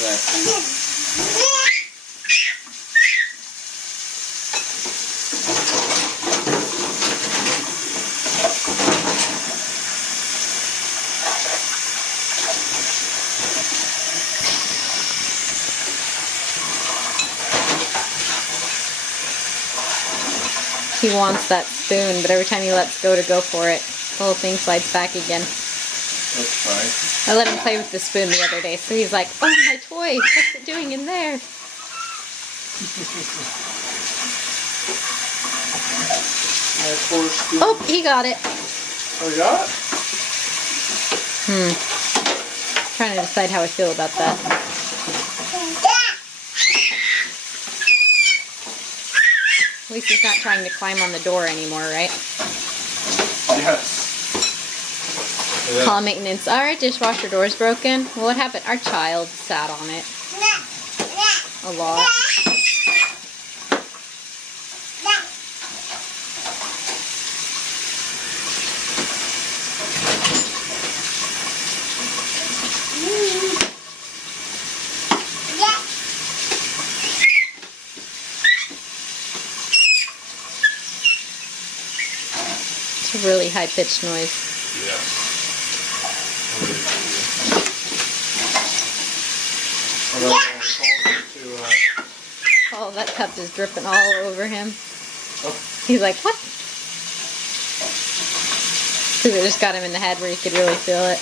He wants that spoon, but every time he lets go to go for it, the whole thing slides back again. That's fine. I let him play with the spoon the other day, so he's like, oh, my toy, what's it doing in there? Oh, he got it. Oh, you got it? Trying to decide how I feel about that. At least he's not trying to climb on the door anymore, right? Yes. Call maintenance. Our dishwasher door's broken. Well, what happened? Our child sat on it. A lot. It's a really high-pitched noise. Yeah. Oh, that cup is dripping all over him. Oh. He's like, what? Because it just got him in the head where he could really feel it.